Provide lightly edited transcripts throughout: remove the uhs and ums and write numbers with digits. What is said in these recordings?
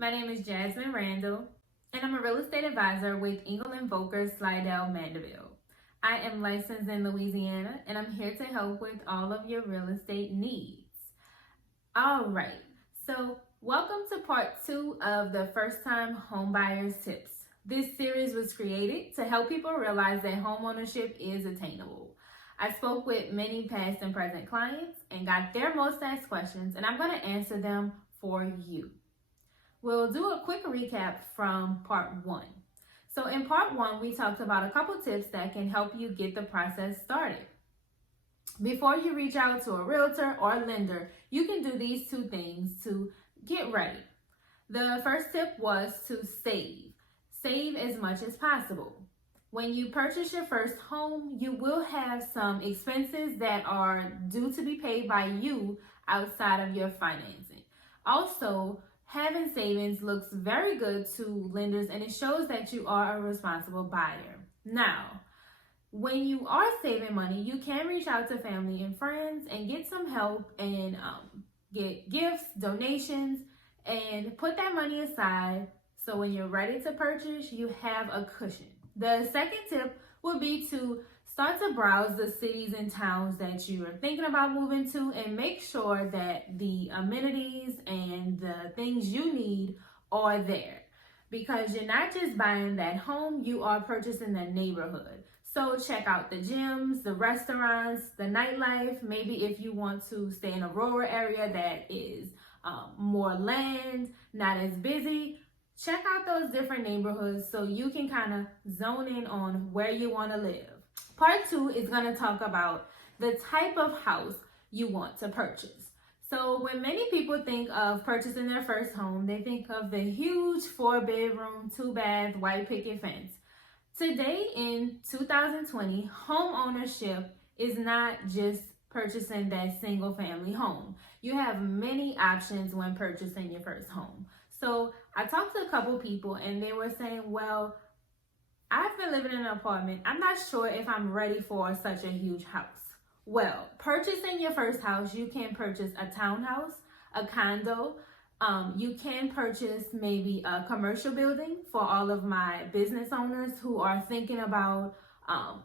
My name is Jasmine Randall, and I'm a real estate advisor with Engel&voelkers, Slidell, Mandeville. I am licensed in Louisiana, and I'm here to help with all of your real estate needs. All right, so welcome to part 2 of the first-time homebuyers tips. This series was created to help people realize that homeownership is attainable. I spoke with many past and present clients and got their most asked questions, and I'm going to answer them for you. We'll do a quick recap from part 1. So in part 1, we talked about a couple tips that can help you get the process started. Before you reach out to a realtor or lender, you can do these 2 things to get ready. The first tip was to save. Save as much as possible. When you purchase your first home, you will have some expenses that are due to be paid by you outside of your financing. Also, having savings looks very good to lenders, and it shows that you are a responsible buyer. Now, when you are saving money, you can reach out to family and friends and get some help and get gifts, donations, and put that money aside so when you're ready to purchase, you have a cushion. The second tip would be to start to browse the cities and towns that you are thinking about moving to and make sure that the amenities and the things you need are there. Because you're not just buying that home, you are purchasing the neighborhood. So check out the gyms, the restaurants, the nightlife. Maybe if you want to stay in a rural area that is more land, not as busy, check out those different neighborhoods so you can kind of zone in on where you want to live. Part 2 is going to talk about the type of house you want to purchase. So when many people think of purchasing their first home, they think of the huge 4-bedroom, 2-bath, white picket fence. Today in 2020, home ownership is not just purchasing that single family home. You have many options when purchasing your first home. So I talked to a couple people and they were saying, well, I've been living in an apartment. I'm not sure if I'm ready for such a huge house. Well, purchasing your first house, you can purchase a townhouse, a condo. You can purchase maybe a commercial building for all of my business owners who are thinking about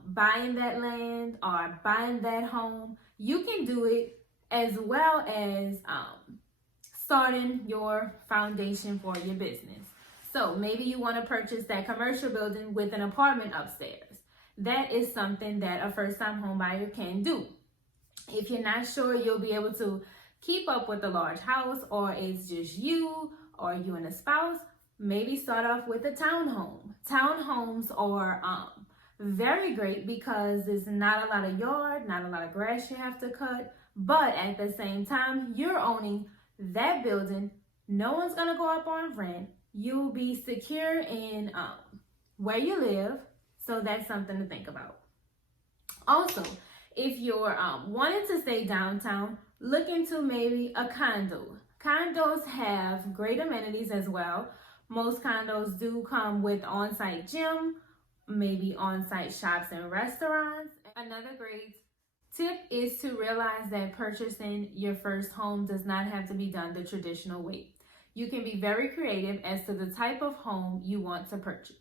buying that land or buying that home. You can do it as well as starting your foundation for your business. So maybe you want to purchase that commercial building with an apartment upstairs. That is something that a first-time home buyer can do. If you're not sure you'll be able to keep up with a large house, or it's just you or you and a spouse, maybe start off with a townhome. Townhomes are very great because there's not a lot of yard, not a lot of grass you have to cut, but at the same time, you're owning that building. No one's gonna go up on rent. You'll be secure in where you live, so that's something to think about. Also, if you're wanting to stay downtown, look into maybe a condo. Condos have great amenities as well. Most condos do come with on-site gym, maybe on-site shops and restaurants. Another great tip is to realize that purchasing your first home does not have to be done the traditional way. You can be very creative as to the type of home you want to purchase.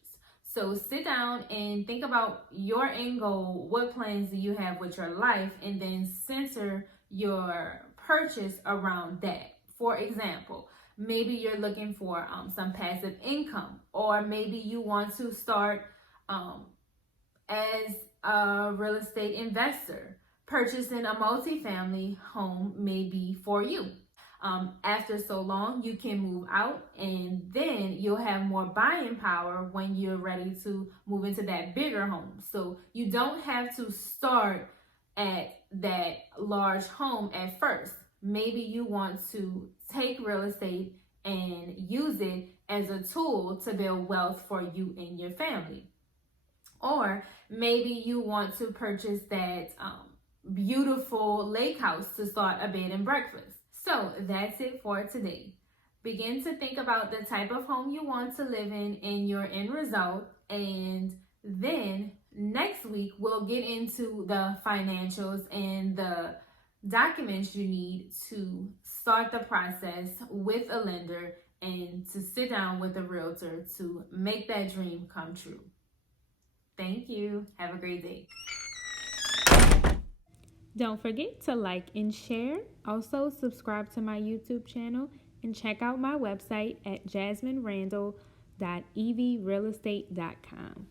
So sit down and think about your end goal. What plans do you have with your life? And then center your purchase around that. For example, maybe you're looking for some passive income, or maybe you want to start as a real estate investor. Purchasing a multifamily home may be for you. After so long, you can move out, and then you'll have more buying power when you're ready to move into that bigger home. So you don't have to start at that large home at first. Maybe you want to take real estate and use it as a tool to build wealth for you and your family. Or maybe you want to purchase that beautiful lake house to start a bed and breakfast. So that's it for today. Begin to think about the type of home you want to live in and your end result, and then next week we'll get into the financials and the documents you need to start the process with a lender and to sit down with a realtor to make that dream come true. Thank you. Have a great day. Don't forget to like and share. Also, subscribe to my YouTube channel and check out my website at jasminerandall.evrealestate.com.